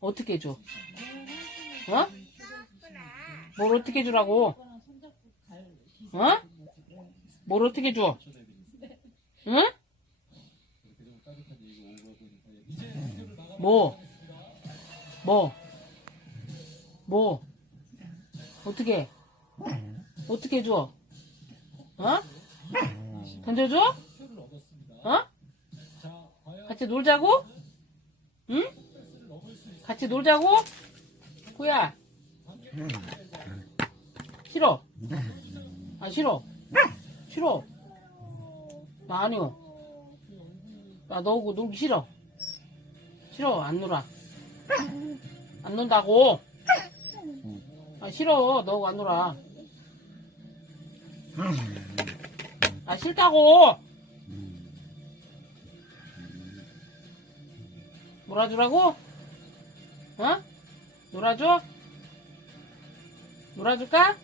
어떻게 해줘? 어? 뭘 어떻게 해주라고? 어? 뭘 어떻게 줘? 응? 뭐? 뭐? 뭐? 어떻게? 어떻게 줘? 어? 던져줘? 어? 같이 놀자고? 응? 같이 놀자고? 구야. 싫어. 아, 싫어. 싫어. 나 아니요. 나 너하고 놀기 싫어. 싫어, 안 놀아. 안 논다고. 아, 싫어. 너하고 안 놀아. 아, 싫다고. 놀아주라고? 어? 놀아줘? 놀아줄까?